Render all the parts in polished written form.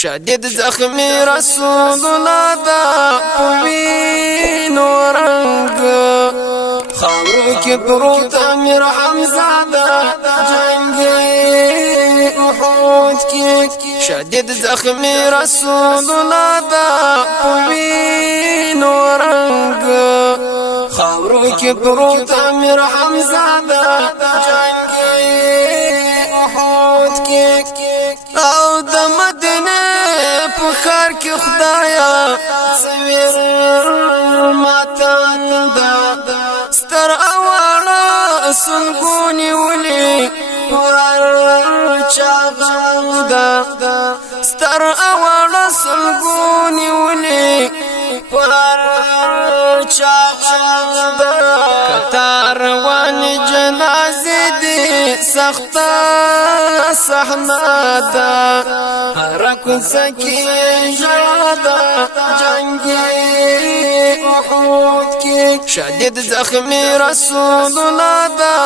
شدید زخمی رسول الله دا پوینو رنگ خاورو کی پروت امیر حمزه دا جنگی احد کی شدید زخمی رسول الله دا پوینو رنگ خاورو کی پروت امیر حمزه دا جنگی احد کی او د مدینه په خار کې خدایا سویر ماتان دا ستر اواړه سنگونی ولي پر چاغم دا ستر اواړه سنگونی ولي پر چاغم دا کتار وانی جنازه دي سخته صحنه دا هر کوڅه کې ژړا جنگي احد کې شدید زخمی رسول الله دا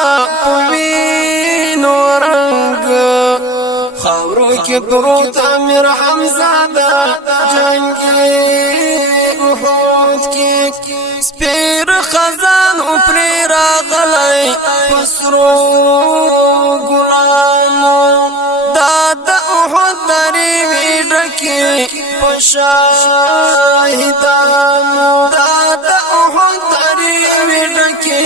پوینو رنگ خاورو کې پروت امیر حمزه دا جنگي احد کې سپیر خزان او پر راغلی پسرو ګلانو دا د احد درې وډکه پشاهدانو دا د احد درې وډکه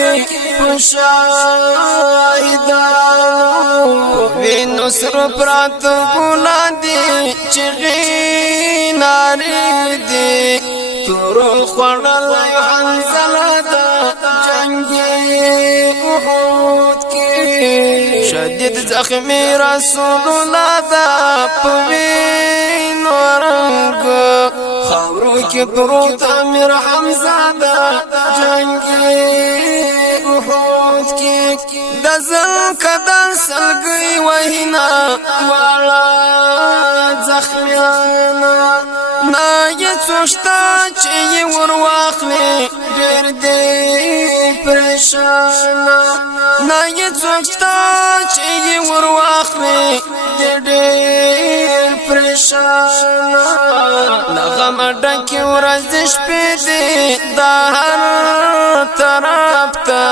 پشاهدانو وینو سر پرات ګلان دي چغې نارې دي تور خړل حنزله دا جنگي احد کې شدید زخمی رسول الله دا پوینو رنگ خاورو کې پروت امیر حمزه دا جنگي احد کې د زکدن سلګي وینا والا زخمیانا نا یڅشتا چې ور واخلې ډېر دې پریشان نا یڅشتا چې ور واخلې ډېر پریشان لغم ډکه ورځ شپې دې د هر طرف ته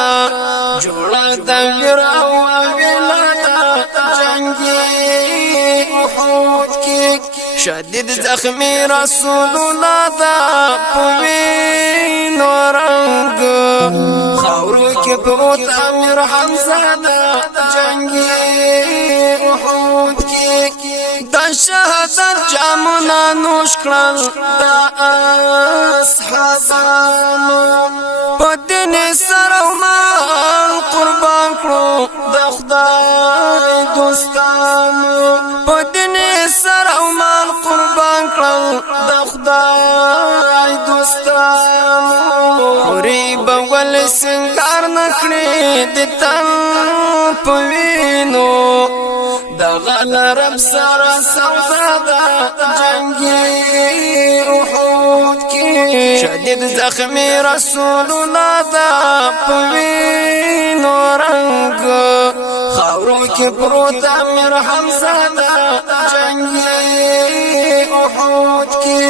جوړه د ویر او ویلا جنگي احد کې شدید زخمی رسول الله دا پوینو رنگ خاورو کې پروت امیر حمزه دا جنگي احد کې د شهادت جامونه نوش کړل د اصحابانو په دین سره مال قربان کړو د خدای دوستانو په دین سره مال قربان کړل د خدای دوستانو خوري بول سنگار نکړي د تن پوینو د غل رب سره سودا دا جنگي احد کې شدید زخمی رسول الله دا پوینو رنگ خاورو کې پروت امیر حمزه دا جنگي احد کې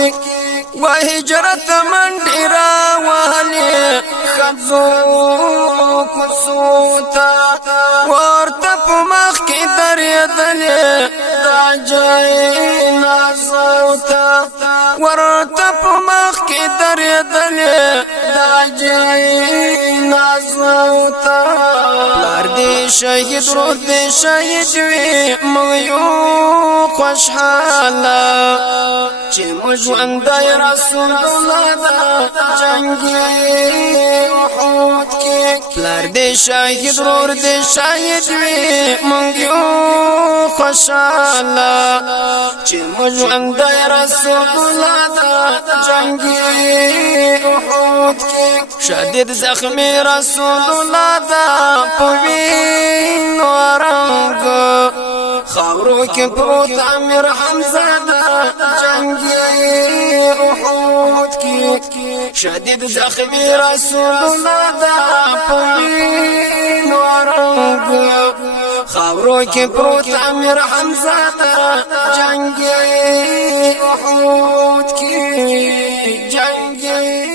وهجرت منډي را وهلې خزو کوڅوتا ورته په مخ کې درېدلې دا جای نازوتا ورته په مخ کې درېدلې دا جای نازوتا لار دې شهید روح دې شهید وي موږ یو خوشحاله چې موږ ژوندی رسول الله دا جنگي احد کې لار دې شهید روح دې شهید وي موږ یو خوشحاله چې موږ ژوندی رسول الله دا جنگي احد کې شدید زخمی رسول الله دا پوینو رنگ خاورو کې پروت امیر حمزه دا جنگي احد کې شدید زخمی رسول الله دا پوینو رنگ خاورو کې پروت امیر حمزه دا جنگي احد کې جنگي